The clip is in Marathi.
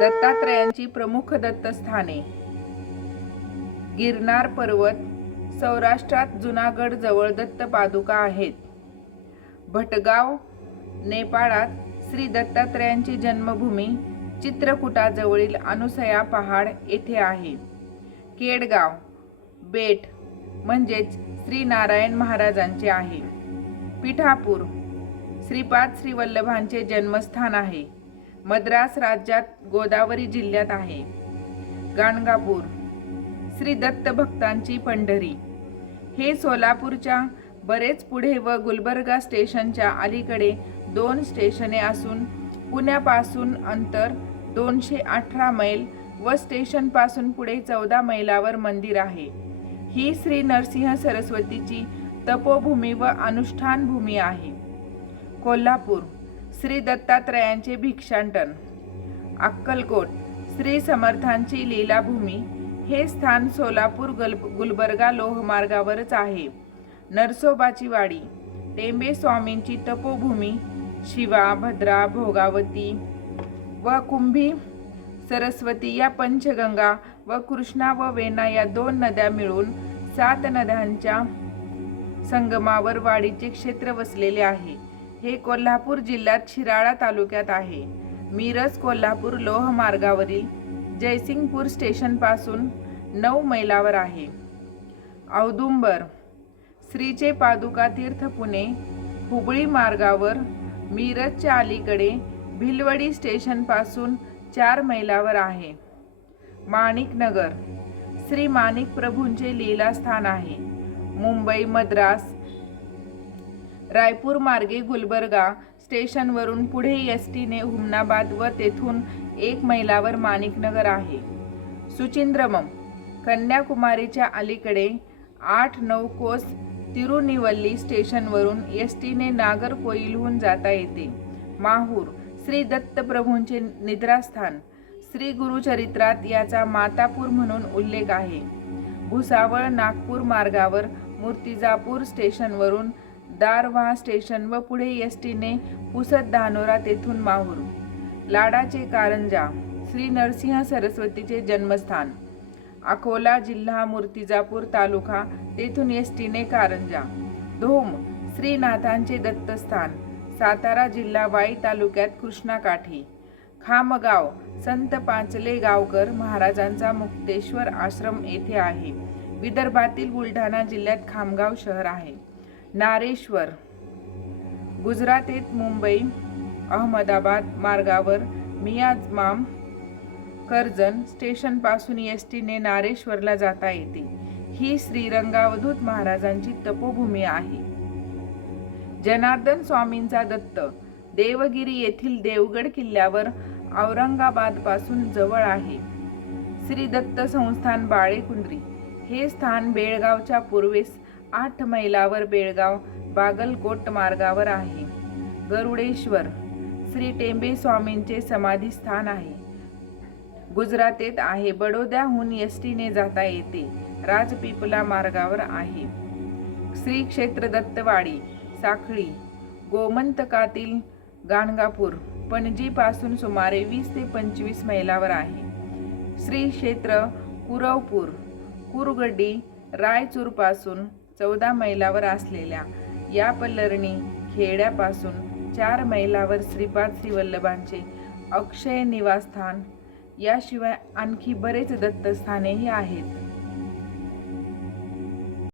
दत्तात्रयांची प्रमुख दत्तस्थाने. गिरनार पर्वत, सौराष्ट्रात जुनागड जवळ दत्त पादुका आहेत. भटगाव, नेपाळात श्री दत्तात्रयांची जन्मभूमी चित्रकूटाजवळील अनुसया पहाड येथे आहे. केडगाव बेट म्हणजेच श्री नारायण महाराजांचे आहे. पिठापूर श्रीपाद श्री वल्लभांचे जन्मस्थान आहे. मद्रास राज्यात गोदावरी जिल्ह्यात आहे. गाणगापूर श्री दत्त भक्तांची पंढरी. हे सोलापूरच्या बरेच पुढे व गुलबर्गा स्टेशनच्या अलीकडे 2 स्टेशने असून पुण्यापासून अंतर 218 मैल व स्टेशनपासून पुढे 14 मैलावर मंदिर आहे. ही श्री नरसिंह सरस्वतीची तपोभूमी व अनुष्ठान भूमी आहे. कोल्हापूर श्री दत्तात्रयांचे भिक्षाटन. अक्कलकोट श्री समर्थांची लीलाभूमी. हे स्थान सोलापूर गुलबर्गा लोहमार्गावरच आहे. नरसोबाची वाडी टेंबे स्वामींची तपोभूमी. शिवा, भद्रा, भोगावती व कुंभी सरस्वती या पंचगंगा व कृष्णा व वेना या 2 नद्या मिळून 7 नद्यांच्या संगमावर वाडीचे क्षेत्र वसलेले आहे. हे कोल्हापूर जिल्ह्यात शिराळा तालुक्यात आहे. मिरज कोल्हापूर लोहमार्गावरील जयसिंगपूर स्टेशनपासून 9 मैलावर आहे. औदुंबर श्रीचे पादुका तीर्थ पुणे हुबळी मार्गावर मिरजच्या अलीकडे भिलवडी स्टेशनपासून 4 मैलावर आहे. माणिकनगर श्री माणिक प्रभूंचे लीलास्थान आहे. मुंबई, मद्रास, रायपूर मार्गे गुलबर्गा स्टेशनवरून पुढे एसटीने हुमनाबाद व तेथून 1 मैलावर माणिकनगर आहे. सुचिंद्रम कन्याकुमारीच्या अलीकडे 8-9 कोस तिरुनिवल्ली स्टेशनवरून एसटीने नागरकोइलहून जाता येते. माहूर श्री दत्तप्रभूंचे निद्रास्थान. श्री गुरुचरित्रात याचा मातापूर म्हणून उल्लेख आहे. भुसावळ नागपूर मार्गावर मूर्तिजापूर स्टेशनवरून दारव्हा स्टेशन व पुढे एसटीने पुसद धानोरा तेथून माहूर. लाडाचे कारंजा श्री नरसिंह सरस्वतीचे जन्मस्थान. अकोला जिल्हा मूर्तिजापूर तालुका तेथून एसटीने कारंजा. धोम श्रीनाथांचे दत्तस्थान. सातारा जिल्हा वाई तालुक्यात कृष्णाकाठी. खामगाव संत पांचले गावकर महाराजांचा मुक्तेश्वर आश्रम येथे आहे. विदर्भातील बुलढाणा जिल्ह्यात खामगाव शहर आहे. नारेश्वर गुजरातेत मुंबई अहमदाबाद मार्गावर मियाजमाम कर्जन स्टेशनपासून एसटीने नारेश्वरला जाता येते. ही श्रीरंगावधूत महाराजांची तपोभूमी आहे. जनार्दन स्वामींचा दत्त. देवगिरी येथील देवगड किल्ल्यावर औरंगाबादपासून जवळ आहे. श्री दत्त संस्थान बाळेकुंद्री. हे स्थान बेळगावच्या पूर्वेस 8 मैलावर बेळगाव बागलकोट मार्गावर आहे. गरुडेश्वर श्री टेंबे स्वामींचे समाधी स्थान आहे. गुजरातेत आहे. बडोद्याहून एसटीने जाता येते. राजपिपला मार्गावर आहे. श्री क्षेत्र दत्तवाडी साखळी. गोमंतकातील गाणगापूर पणजीपासून सुमारे 20 ते 25 मैलावर आहे. श्री क्षेत्र कुरवपूर कुरगड्डी रायचूरपासून 14 मैलावर असलेल्या या पल्लरणी खेड्यापासून 4 मैलावर श्रीपाद श्री वल्लभांचे अक्षय निवासस्थान. याशिवाय आणखी बरेच दत्तस्थानेही आहेत.